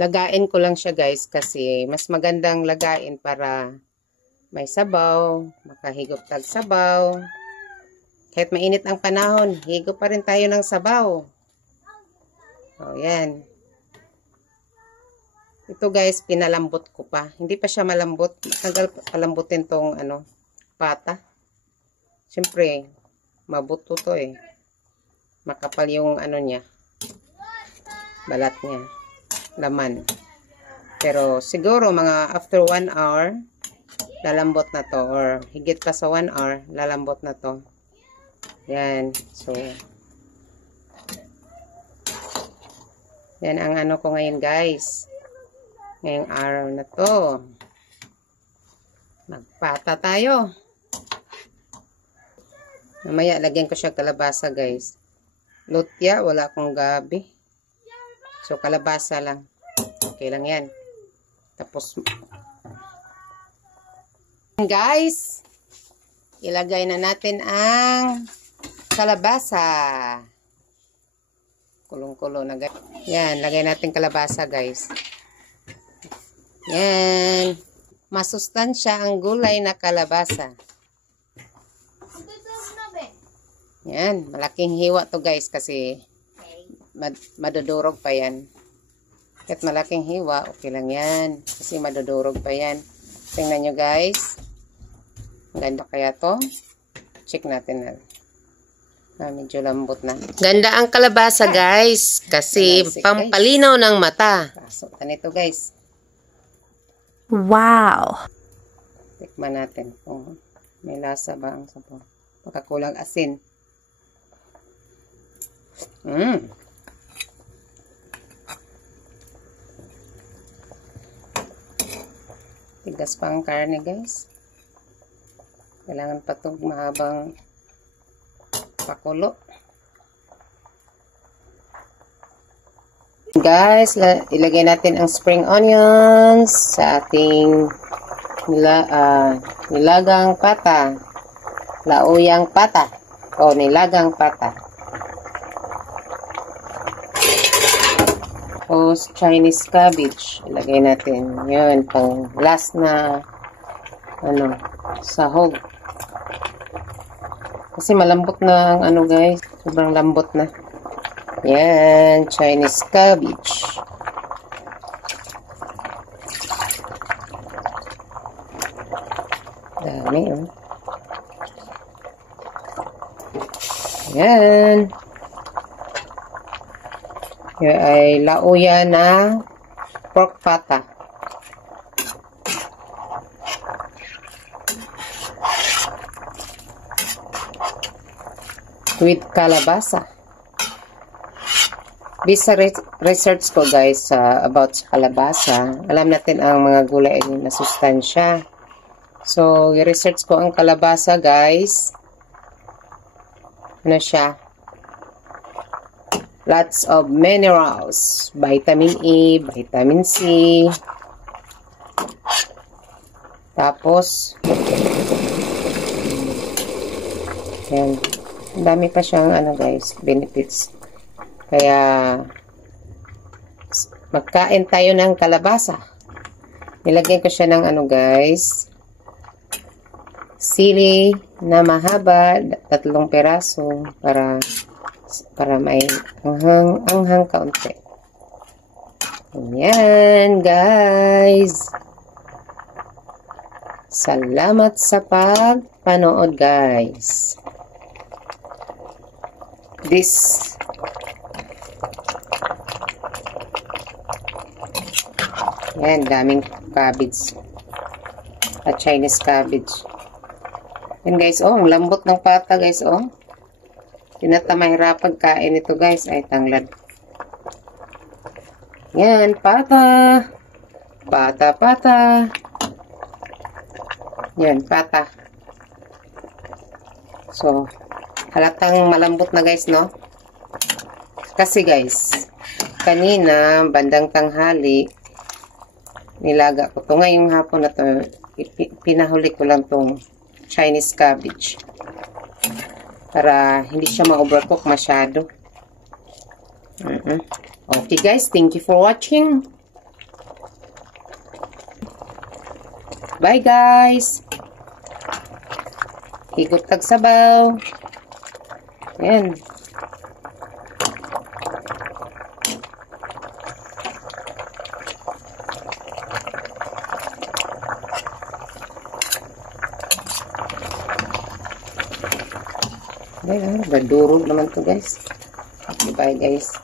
Lagain ko lang siya guys kasi mas magandang lagain para may sabaw, makahigop tag sabaw. Kahit mainit ang panahon, higop pa rin tayo ng sabaw. O, yan. Ito guys, pinalambot ko pa. Hindi pa siya malambot. Tagal palambutin tong pata. Siyempre, mabuto to eh. Makapal yung niya. Balat niya. Laman. Pero siguro mga after 1 hour, lalambot na to. Or higit pa sa 1 hour, lalambot na to. Yan. So, yan ang ko ngayon guys. Ngayong araw na to. Magpata tayo. Mamaya, lagyan ko siya kalabasa guys. Lutya, wala akong gabi. So, kalabasa lang. Okay lang yan. Tapos, guys, ilagay na natin ang kalabasa. Kulong-kulo na guys. Yan, lagay natin kalabasa guys. Yan. Masustansya ang gulay na kalabasa. Yan, malaking hiwa to guys kasi madudurog pa yan. Kahit malaking hiwa, okay lang yan. Kasi madudurog pa yan. Tingnan nyo guys. Ganda kaya to? Check natin na. Medyo lambot na. Ganda ang kalabasa guys. Kasi pampalinaw ng mata. Kasutan ito guys. Wow! Tikman natin kung may lasa ba ang sabaw. Baka kulang asin. Tigas pa ang karne guys. Kailangan pa itong mahabang pakulo. Guys, ilagay natin ang spring onions sa ating nilagang pata. Lauyang pata. O nilagang pata. Tapos Chinese cabbage. Ilagay natin. Yun, pang last na sahog. Kasi malambot na ang guys. Sobrang lambot na. Yan, Chinese cabbage. Dami, oh. Yan. Yan ay lauya na pork pata. With kalabasa. Bisa research ko guys about sa kalabasa. Alam natin ang mga gulay ay masustansya. So, i-research ko ang kalabasa guys. Ano siya? Lots of minerals. Vitamin E, vitamin C. Tapos, yan. Ang dami pa siyang guys, benefits. Kaya, magkain tayo ng kalabasa. Nilagyan ko siya ng guys, sili na mahaba, 3 peraso, para may anghang kaunti. Ayan, guys. Salamat sa pagpanood, guys. Yan, daming cabbage. At Chinese cabbage. Yan guys, ang lambot ng pata guys, Mahirapan kain ito guys, ay tanglad. Yan, pata. Pata. Yan, pata. So, halatang malambot na guys, no? Kasi guys, kanina, bandang tanghali, nilaga ko to. Ngayong hapon na to, pinahuli ko lang tong Chinese cabbage. Para hindi siya ma-overcook masyado. Okay guys, thank you for watching. Bye guys! Higop tag sabaw. Ayan. Ayan, dadurog naman to guys. Bye guys.